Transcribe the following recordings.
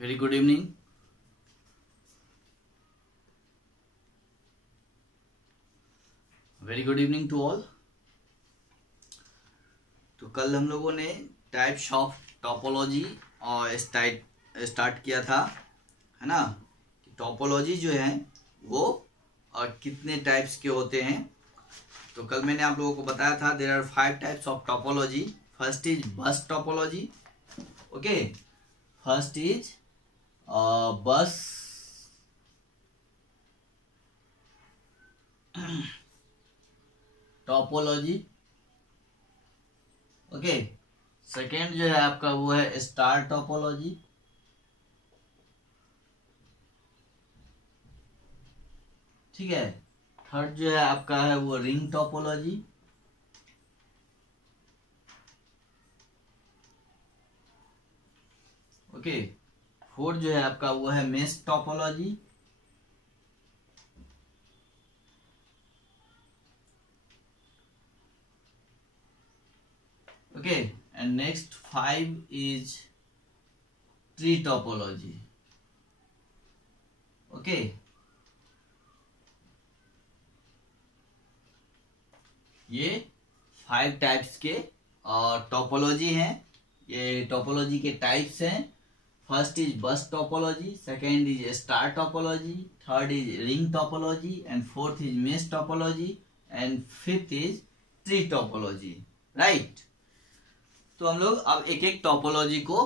Very good evening. Very good evening to all. तो कल हम लोगों ने टाइप्स ऑफ टोपोलॉजी और स्टार्ट किया था, है ना। टोपोलॉजी जो है वो और कितने टाइप्स के होते हैं। तो कल मैंने आप लोगों को बताया था there are 5 types of topology. First is bus topology. Okay, first is bus topology. Okay, second जो है आपका वो है स्टार टोपोलॉजी। ठीक है, थर्ड जो है आपका है वो रिंग टोपोलॉजी। ओके, फोर्थ जो है आपका वो है mesh topology. Okay, and next 5 is tree topology. Okay, ये 5 टाइप्स के टोपोलॉजी हैं। ये टोपोलॉजी के टाइप्स हैं। First is bus topology, second is star topology, third is ring topology, and fourth is mesh topology, and fifth is tree topology. Right. तो हम लोग अब एक एक टोपोलॉजी को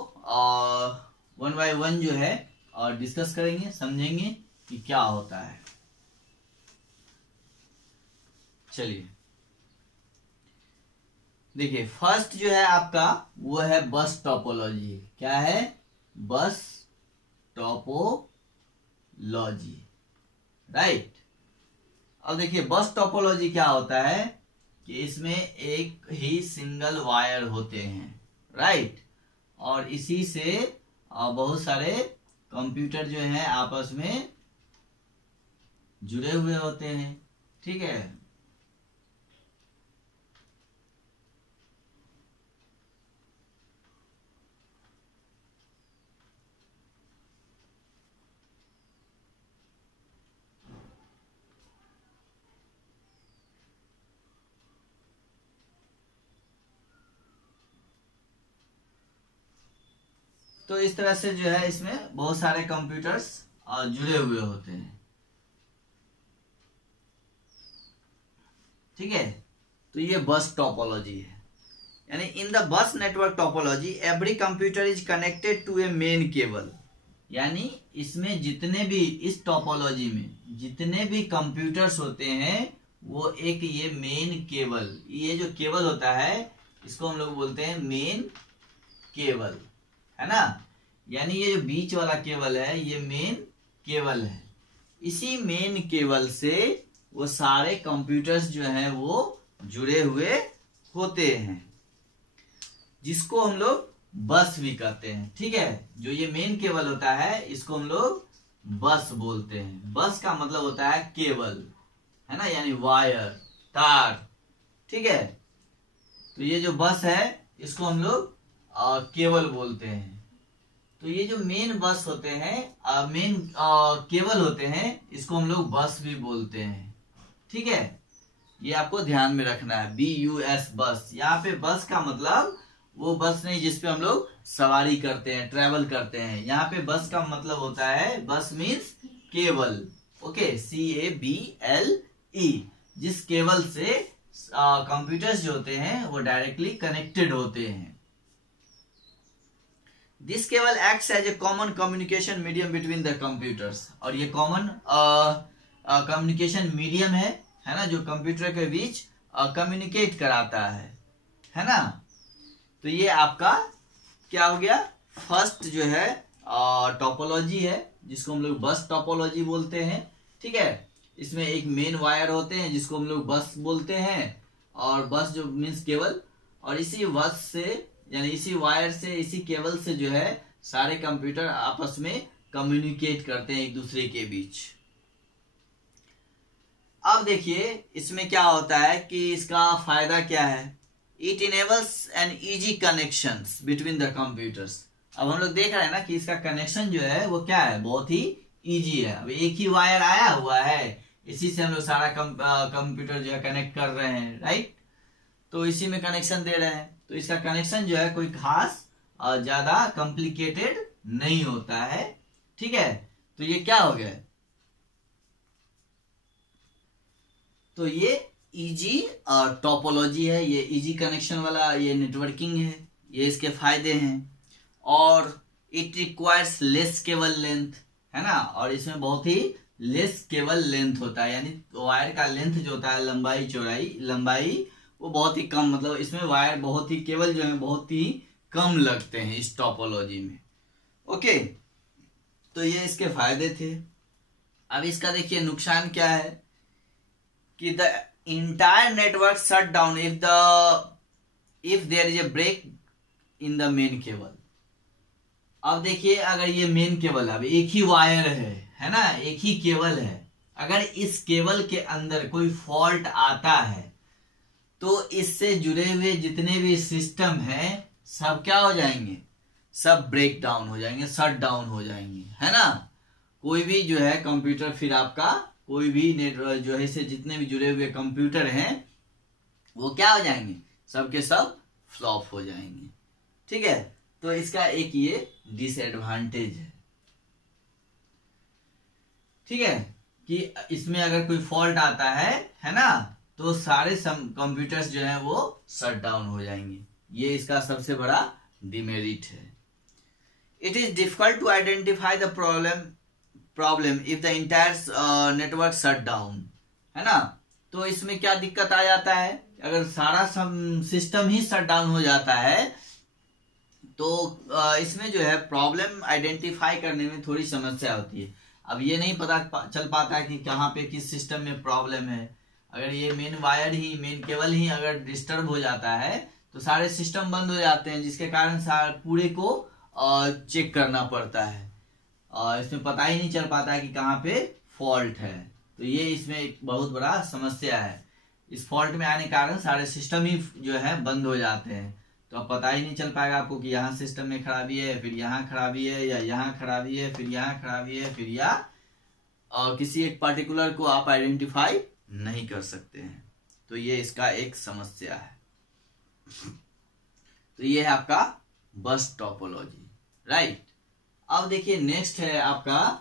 1 बाय 1 जो है और डिस्कस करेंगे, समझेंगे कि क्या होता है। चलिए देखिए, फर्स्ट जो है आपका वो है बस टोपोलॉजी। क्या है? बस टोपोलॉजी। राइट। अब देखिए बस टोपोलॉजी क्या होता है कि इसमें एक ही सिंगल वायर होते हैं। राइट। और इसी से बहुत सारे कंप्यूटर जो हैं आपस में जुड़े हुए होते हैं। ठीक है। तो इस तरह से जो है इसमें बहुत सारे कंप्यूटर्स जुड़े हुए होते हैं। ठीक है। तो ये बस टोपोलॉजी है। यानी in the bus network topology every computer is connected to a main cable. यानी इसमें जितने भी, इस टोपोलॉजी में जितने भी कंप्यूटर्स होते हैं वो एक ये मेन केबल, ये जो केबल होता है इसको हम लोग बोलते हैं मेन केबल, है ना। यानी ये जो बीच वाला केबल है ये मेन केबल है। इसी मेन केबल से वो सारे कंप्यूटर्स जो हैं वो जुड़े हुए होते हैं, जिसको हम लोग बस भी कहते हैं। ठीक है। जो ये मेन केबल होता है इसको हम लोग बस बोलते हैं। बस का मतलब होता है केबल, है ना, यानी वायर, तार। ठीक है। तो ये जो बस है इसको हम लोग केबल बोलते हैं। तो ये जो मेन बस होते हैं, मेन केबल होते हैं, इसको हम लोग बस भी बोलते हैं। ठीक है। ये आपको ध्यान में रखना है, BUS बस। यहाँ पे बस का मतलब वो बस नहीं जिसपे हम लोग सवारी करते हैं, ट्रेवल करते हैं। यहाँ पे बस का मतलब होता है, bus means cable. Okay, CABLE, जिस केबल से कंप्यूटर्स जो होते हैं वो डायरेक्टली कनेक्टेड होते हैं। This cable acts as a common communication medium between the computers. और ये कॉमन कम्युनिकेशन मीडियम है ना, जो कंप्यूटर के बीच कम्युनिकेट कराता है ना। तो ये आपका क्या हो गया? फर्स्ट जो है टोपोलॉजी है जिसको हम लोग बस टोपोलॉजी बोलते हैं। ठीक है। इसमें एक मेन वायर होते हैं जिसको हम लोग बस बोलते हैं, और बस जो मीन्स केबल, और इसी बस से यानी इसी वायर से, इसी केबल से जो है सारे कंप्यूटर आपस में कम्युनिकेट करते हैं एक दूसरे के बीच। अब देखिए इसमें क्या होता है कि इसका फायदा क्या है। It enables an easy connections between the computers. अब हम लोग देख रहे हैं ना कि इसका कनेक्शन जो है वो क्या है, बहुत ही इजी है। अब एक ही वायर आया हुआ है, इसी से हम लोग सारा कंप्यूटर जो है कनेक्ट कर रहे हैं, राइट। तो इसी में कनेक्शन दे रहे हैं, तो इसका कनेक्शन जो है कोई खास ज्यादा कॉम्प्लिकेटेड नहीं होता है, ठीक है। तो ये क्या हो गया, तो ये इजी टोपोलॉजी है, ये इजी कनेक्शन वाला ये नेटवर्किंग है, ये इसके फायदे हैं। और it requires less cable length, है ना, और इसमें बहुत ही लेस केबल लेंथ होता है, यानी वायर का लेंथ जो होता है, लंबाई चौड़ाई लंबाई वो बहुत ही कम, मतलब इसमें वायर बहुत ही, केबल जो है बहुत ही कम लगते हैं इस टोपोलॉजी में। ओके, तो ये इसके फायदे थे। अब इसका देखिए नुकसान क्या है कि the entire network shut down if there is a break in the main cable. अब देखिए अगर ये मेन केबल, अब एक ही वायर है ना, एक ही केबल है, अगर इस केबल के अंदर कोई फॉल्ट आता है तो इससे जुड़े हुए जितने भी सिस्टम हैं सब क्या हो जाएंगे, सब ब्रेक डाउन हो जाएंगे, शट डाउन हो जाएंगे, है ना। कोई भी जो है कंप्यूटर, फिर आपका कोई भी नेटवर्क जो है, इससे जितने भी जुड़े हुए कंप्यूटर हैं वो क्या हो जाएंगे, सबके सब फ्लॉप हो जाएंगे, ठीक है। तो इसका एक ये डिसएडवांटेज है, ठीक है, कि इसमें अगर कोई फॉल्ट आता है ना, तो सारे कंप्यूटर्स जो हैं वो शट डाउन हो जाएंगे। ये इसका सबसे बड़ा डिमेरिट है। It is difficult to identify the problem if the entire network shut down, है ना। तो इसमें क्या दिक्कत आ जाता है, अगर सारा सिस्टम ही शट डाउन हो जाता है तो इसमें जो है प्रॉब्लम आइडेंटिफाई करने में थोड़ी समस्या होती है। अब ये नहीं पता चल पाता है कि कहाँ पे किस सिस्टम में प्रॉब्लम है। अगर ये मेन वायर ही, मेन केबल ही अगर डिस्टर्ब हो जाता है तो सारे सिस्टम बंद हो जाते हैं, जिसके कारण पूरे को चेक करना पड़ता है, इसमें पता ही नहीं चल पाता है कि कहाँ पे फॉल्ट है। तो ये इसमें एक बहुत बड़ा समस्या है। इस फॉल्ट में आने के कारण सारे सिस्टम ही जो है बंद हो जाते हैं, तो अब पता ही नहीं चल पाएगा आपको कि यहाँ सिस्टम में खराबी है, फिर यहाँ खराबी है, या यहाँ खराबी है, फिर यहाँ खराबी है, फिर या किसी एक पर्टिकुलर को आप आइडेंटिफाई नहीं कर सकते हैं। तो ये इसका एक समस्या है। तो ये है आपका बस टोपोलॉजी, राइट। अब देखिए नेक्स्ट है आपका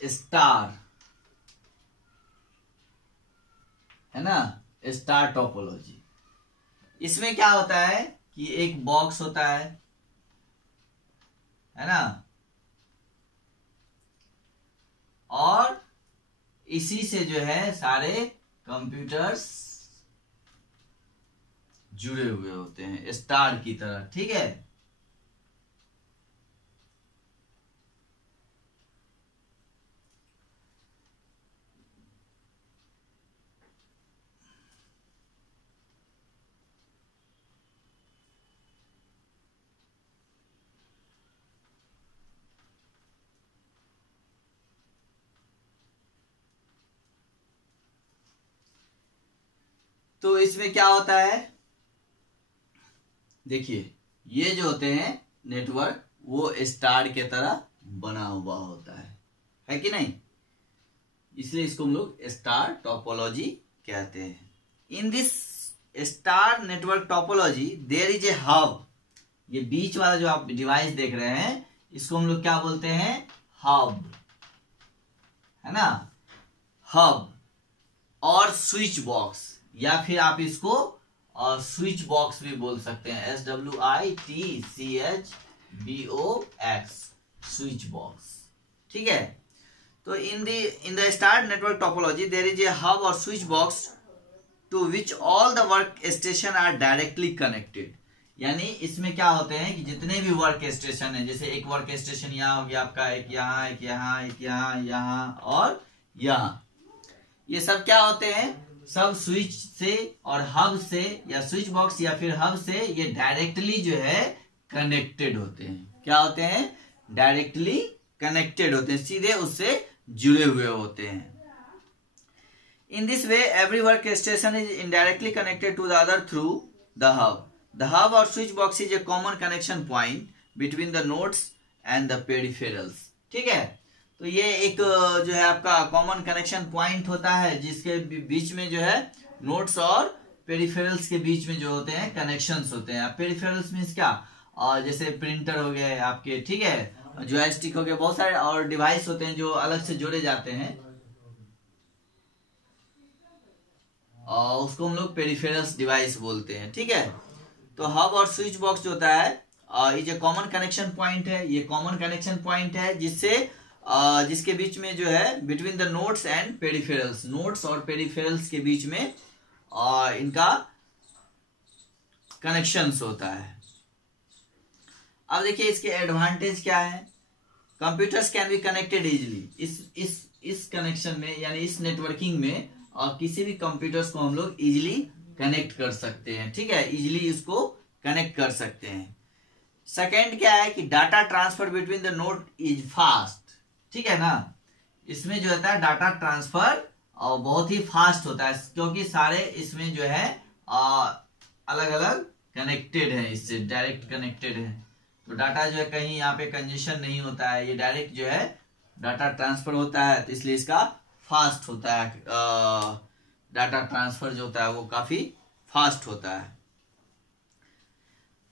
स्टार, है ना, स्टार टोपोलॉजी। इसमें क्या होता है कि एक बॉक्स होता है ना, और इसी से जो है सारे कंप्यूटर्स जुड़े हुए होते हैं स्टार की तरह, ठीक है। तो इसमें क्या होता है, देखिए ये जो होते हैं नेटवर्क वो स्टार के तरह बना हुआ होता है कि नहीं, इसलिए इसको हम लोग स्टार टोपोलॉजी कहते हैं। In this star network topology there is a hub, ये बीच वाला जो आप डिवाइस देख रहे हैं इसको हम लोग क्या बोलते हैं, हब, है ना, हब और स्विच बॉक्स, या फिर आप इसको स्विच बॉक्स भी बोल सकते हैं, SWITCHBOX, स्विच बॉक्स, ठीक है। तो in the star network topology there is a hub और switch box to which all the work station are directly connected. यानी इसमें क्या होते हैं कि जितने भी वर्क स्टेशन है, जैसे एक वर्क स्टेशन यहाँ हो गया आपका, एक यहाँ, एक यहाँ, एक यहाँ, यहाँ और यहाँ, ये सब क्या होते हैं, सब स्विच से और हब से या स्विच बॉक्स या फिर हब से ये डायरेक्टली जो है कनेक्टेड होते हैं। क्या होते हैं, डायरेक्टली कनेक्टेड होते हैं, सीधे उससे जुड़े हुए होते हैं। In this way, every workstation is indirectly connected to the other through the hub. The hub or switch box is a common connection point between the nodes and the peripherals. ठीक है, तो ये एक जो है आपका कॉमन कनेक्शन पॉइंट होता है जिसके बीच में जो है नोड्स और पेरिफेरल्स के बीच में जो होते हैं कनेक्शंस होते हैं. पेरिफेरल्स मीन्स क्या, और जैसे प्रिंटर हो गए आपके, ठीक है, जॉयस्टिक हो गए, बहुत सारे और डिवाइस होते हैं जो अलग से जोड़े जाते हैं, और उसको हम लोग पेरिफेरल्स डिवाइस बोलते हैं. ठीक है, तो हब और स्विच बॉक्स जो होता है ये जो कॉमन कनेक्शन पॉइंट है, ये कॉमन कनेक्शन पॉइंट है जिसके बीच में जो है between the nodes and peripherals, nodes और पेरिफेरल्स के बीच में इनका कनेक्शंस होता है. अब देखिए इसके एडवांटेज क्या है. Computers can be connected easily. इस कनेक्शन में यानी इस नेटवर्किंग में किसी भी कंप्यूटर्स को हम लोग इजीली कनेक्ट कर सकते हैं. ठीक है, इजीली इसको कनेक्ट कर सकते हैं. सेकेंड क्या है कि data transfer between the node is fast. ठीक है ना, इसमें जो होता है डाटा ट्रांसफर बहुत ही फास्ट होता है क्योंकि सारे इसमें जो है अलग अलग कनेक्टेड है, इससे डायरेक्ट कनेक्टेड है. तो डाटा जो है कहीं यहाँ पे कंजेशन नहीं होता है, ये डायरेक्ट जो है डाटा ट्रांसफर होता है, तो इसलिए इसका फास्ट होता है. डाटा ट्रांसफर जो होता है वो काफी फास्ट होता है.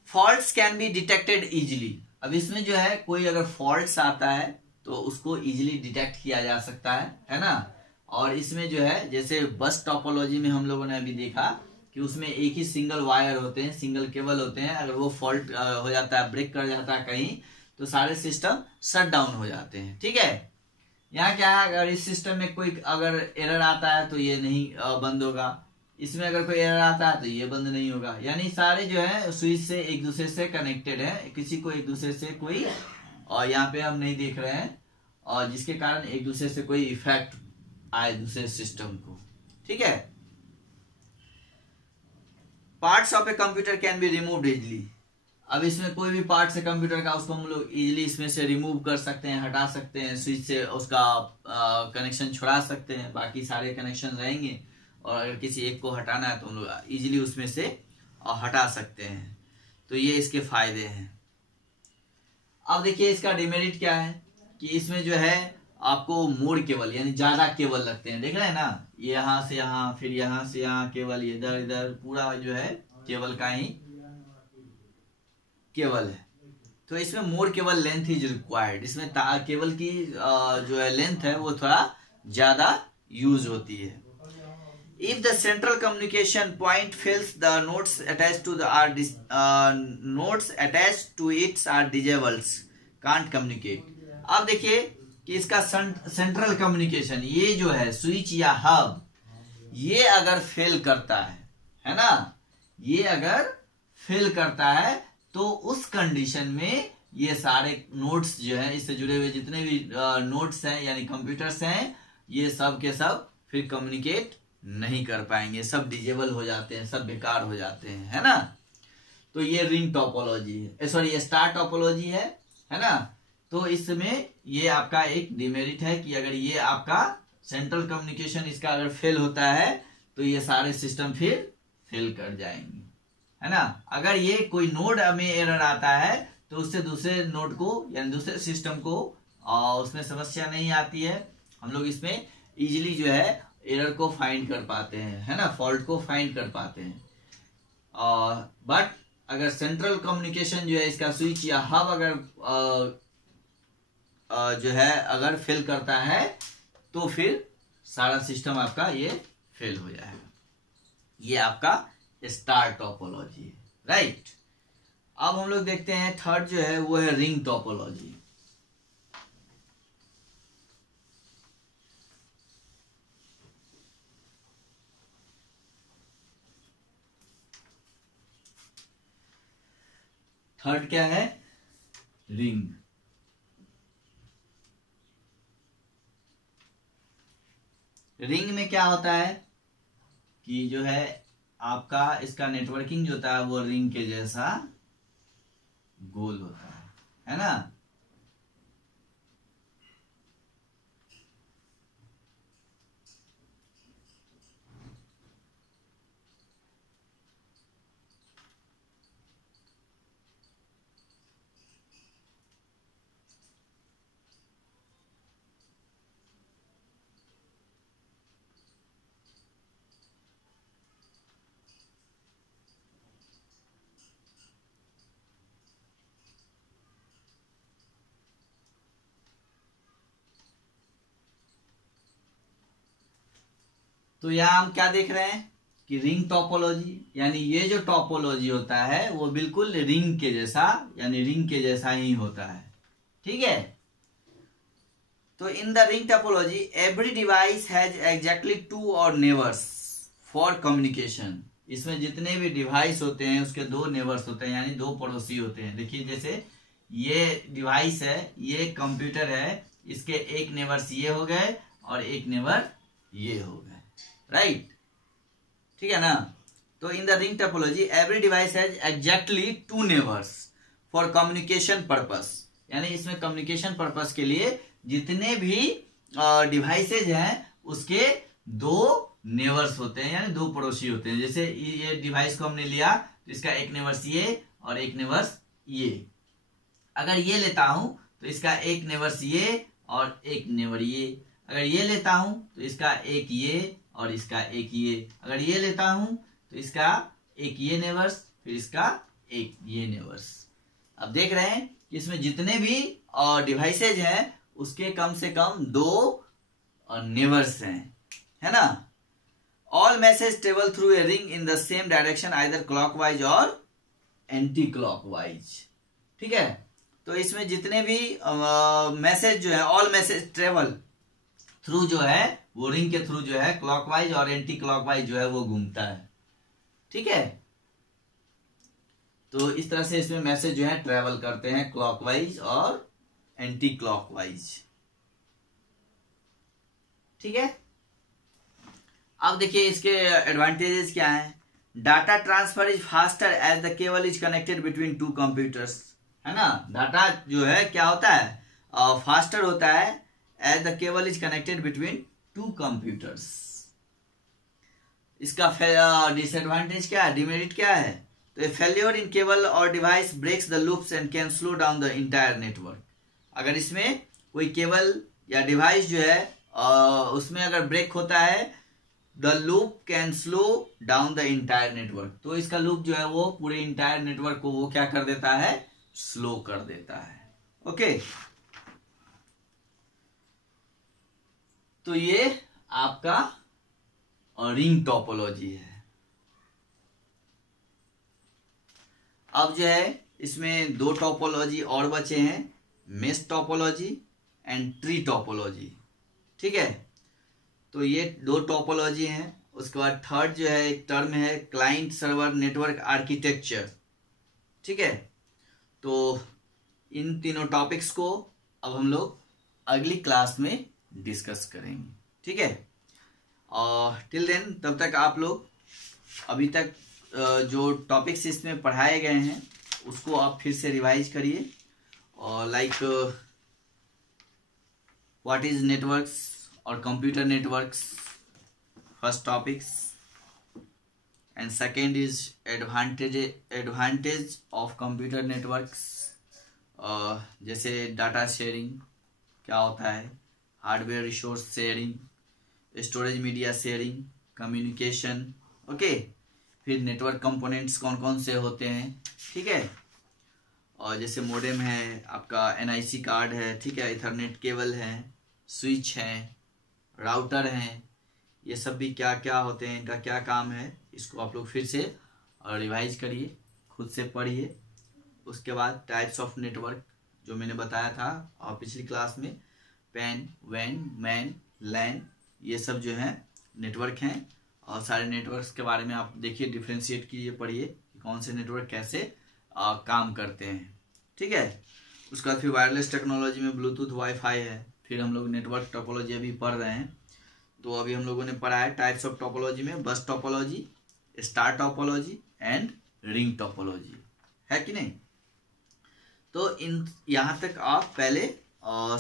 Faults can be detected easily. अब इसमें जो है कोई अगर फॉल्ट्स आता है तो उसको इजीली डिटेक्ट किया जा सकता है ना. और इसमें जो है जैसे बस टोपोलॉजी में हम लोगों ने अभी देखा कि उसमें एक ही सिंगल वायर होते हैं, सिंगल केबल होते हैं. अगर वो फॉल्ट हो जाता है, ब्रेक कर जाता है कहीं, तो सारे सिस्टम शट डाउन हो जाते हैं. ठीक है, यहाँ क्या है, अगर इस सिस्टम में कोई अगर एरर आता है तो ये नहीं बंद होगा, इसमें अगर कोई एरर आता है तो ये बंद नहीं होगा. यानी सारे जो है स्विच से एक दूसरे से कनेक्टेड है, किसी को एक दूसरे से कोई और यहाँ पे हम नहीं देख रहे हैं, और जिसके कारण एक दूसरे से कोई इफेक्ट आए दूसरे सिस्टम को. ठीक है, parts of a computer can be removed easily. अब इसमें कोई भी पार्ट से कंप्यूटर का उसको हम लोग इजीली इसमें से रिमूव कर सकते हैं, हटा सकते हैं, स्विच से उसका कनेक्शन छुड़ा सकते हैं, बाकी सारे कनेक्शन रहेंगे. और अगर किसी एक को हटाना है तो हम लोग इजीली उसमें से हटा सकते हैं. तो ये इसके फायदे हैं. अब देखिए इसका डिमेरिट क्या है कि इसमें जो है आपको मोर केबल यानी ज्यादा केबल लगते हैं. देख रहे हैं ना, ये यहाँ से यहाँ, फिर यहाँ से यहाँ केबल, इधर इधर पूरा जो है केबल का ही केबल है. तो इसमें मोर केबल लेंथ इज रिक्वायर्ड. इसमें केबल की जो है लेंथ है वो थोड़ा ज्यादा यूज होती है. If the central communication point fails, the nodes attached to it are disabled, can't communicate. अब देखिए कि इसका सेंट्रल कम्युनिकेशन, ये जो है स्विच या हब, ये अगर फेल करता है ना, ये अगर फेल करता है तो उस कंडीशन में ये सारे नोड्स जो है, इससे जुड़े हुए जितने भी नोड्स हैं यानी कंप्यूटर्स हैं, ये सब के सब फिर कम्युनिकेट नहीं कर पाएंगे, सब डिजेबल हो जाते हैं, सब बेकार हो जाते हैं, है ना. तो ये रिंग टोपोलॉजी है, सॉरी ये स्टार टोपोलॉजी है ना. तो इसमें ये आपका एक डिमेरिट है कि अगर ये आपका सेंट्रल कम्युनिकेशन इसका अगर फेल होता है तो ये सारे सिस्टम फिर फेल कर जाएंगे, है ना. अगर ये कोई नोड में एरर आता है तो उससे दूसरे नोड को यानी दूसरे सिस्टम को उसमें समस्या नहीं आती है. हम लोग इसमें इजीली जो है एरर को फाइंड कर पाते हैं, है ना, फॉल्ट को फाइंड कर पाते हैं. बट अगर सेंट्रल कम्युनिकेशन जो है इसका स्विच या हब अगर जो है अगर फेल करता है तो फिर सारा सिस्टम आपका ये फेल हो जाएगा. ये आपका स्टार टोपोलॉजी है, राइट. अब हम लोग देखते हैं थर्ड जो है वो है रिंग टोपोलॉजी. थर्ड क्या है, रिंग. रिंग में क्या होता है कि जो है आपका इसका नेटवर्किंग जो होता है वो रिंग के जैसा गोल होता है ना. तो यहाँ हम क्या देख रहे हैं कि रिंग टोपोलॉजी, यानी ये जो टोपोलॉजी होता है वो बिल्कुल रिंग के जैसा, यानी रिंग के जैसा ही होता है। ठीक है, तो in the ring topology every device has exactly two और नेबर्स फॉर कम्युनिकेशन। इसमें जितने भी डिवाइस होते हैं उसके दो नेबर्स होते हैं, यानी दो पड़ोसी होते हैं। देखिए जैसे ये डिवाइस है, ये कंप्यूटर है, इसके एक नेबर्स ये हो गए और एक नेबर ये हो गए, राइट। ठीक है ना। तो in the ring topology every device has exactly two neighbours for communication purpose, यानी इसमें कम्युनिकेशन पर्पस के लिए जितने भी डिवाइसेज हैं उसके दो नेबर्स होते हैं, यानी दो पड़ोसी होते हैं। जैसे ये डिवाइस को हमने लिया तो इसका एक नेबर्स ये और एक नेबर्स ये। अगर ये लेता हूं तो इसका एक नेबर्स ये और एक नेबर ये। अगर ये लेता हूं तो इसका एक ये और इसका एक ये। अगर ये लेता हूं तो इसका एक ये नेबर्स, फिर इसका एक ये नेबर्स। अब देख रहे हैं कि इसमें जितने भी डिवाइसेज हैं उसके कम से कम दो नेबर्स हैं, है ना। All message travel through a ring in the same direction either clockwise और एंटी क्लॉकवाइज। ठीक है, तो इसमें जितने भी मैसेज जो है, ऑल मैसेज ट्रेवल थ्रू जो है वो रिंग के थ्रू जो है क्लॉकवाइज और एंटी क्लॉकवाइज जो है वो घूमता है। ठीक है, तो इस तरह से इसमें मैसेज जो है ट्रेवल करते हैं क्लॉकवाइज और एंटी क्लॉकवाइज। ठीक है, अब देखिए इसके एडवांटेजेस क्या हैं। Data transfer is faster as the cable is connected between two computers, है ना। डाटा जो है क्या होता है, फास्टर होता है as the cable is connected between two computers. इसका डिसएडवांटेज क्या है, डिमेरिट क्या है। तो फेल्योर इन केबल और device breaks the loops and can slow down the entire network. अगर इसमें कोई केबल या डिवाइस जो है उसमें अगर ब्रेक होता है, the loop can slow down the entire network. तो इसका लूप जो है वो पूरे इंटायर नेटवर्क को वो क्या कर देता है, स्लो कर देता है। ओके, तो ये आपका रिंग टोपोलॉजी है। अब जो है इसमें दो टोपोलॉजी और बचे हैं, mesh topology and tree topology. ठीक है, तो ये दो टोपोलॉजी हैं। उसके बाद थर्ड जो है एक टर्म है क्लाइंट सर्वर नेटवर्क आर्किटेक्चर। ठीक है, तो इन तीनों टॉपिक्स को अब हम लोग अगली क्लास में डिस्कस करेंगे। ठीक है, और टिल देन तब तक आप लोग अभी तक जो टॉपिक्स इसमें पढ़ाए गए हैं उसको आप फिर से रिवाइज करिए। और लाइक व्हाट इज नेटवर्क्स और computer networks, first topics, and second is advantage of computer networks, जैसे डाटा शेयरिंग क्या होता है, hardware resource sharing, storage media sharing, communication. Okay, फिर नेटवर्क कंपोनेंट्स कौन कौन से होते हैं। ठीक है, और जैसे मोडेम है, आपका NIC कार्ड है, ठीक है, इथरनेट केबल है, स्विच है, राउटर हैं, ये सब भी क्या क्या होते हैं, इनका क्या काम है, इसको आप लोग फिर से रिवाइज करिए, खुद से पढ़िए। उसके बाद टाइप्स ऑफ नेटवर्क जो मैंने बताया था और पिछली क्लास में, पैन, वैन, मैन, लैन, ये सब जो है नेटवर्क हैं। और सारे नेटवर्क्स के बारे में आप देखिए, डिफ्रेंशिएट कीजिए, पढ़िए कि कौन से नेटवर्क कैसे काम करते हैं। ठीक है, उसके बाद फिर वायरलेस टेक्नोलॉजी में ब्लूटूथ, वाईफाई है। फिर हम लोग नेटवर्क टोपोलॉजी अभी पढ़ रहे हैं, तो अभी हम लोगों ने पढ़ा है टाइप्स ऑफ टोपोलॉजी में बस topology, star topology and ring topology, है कि नहीं। तो इन यहाँ तक आप पहले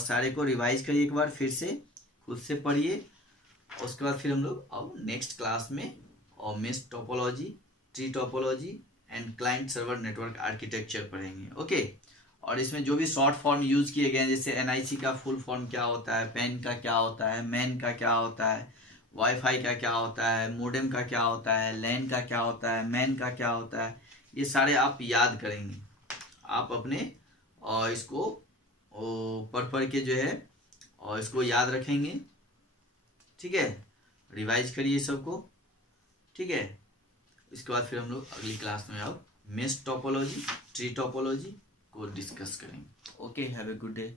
सारे को रिवाइज करिए एक बार, फिर से खुद से पढ़िए। उसके बाद फिर हम लोग अब नेक्स्ट क्लास में और mesh topology, tree topology and client server network architecture पढ़ेंगे। ओके, और इसमें जो भी शॉर्ट फॉर्म यूज किए गए हैं, जैसे NIC का फुल फॉर्म क्या होता है, पैन का क्या होता है, मैन का क्या होता है, वाईफाई का क्या होता है, मोडेम का क्या होता है, लैन का क्या होता है, मैन का क्या होता है, ये सारे आप याद करेंगे। आप अपने और इसको पढ़ के जो है और इसको याद रखेंगे। ठीक है, रिवाइज करिए सबको, ठीक है। इसके बाद फिर हम लोग अगली क्लास में अब मेश टोपोलॉजी, ट्री टोपोलॉजी को डिस्कस करेंगे। Okay, have a good day.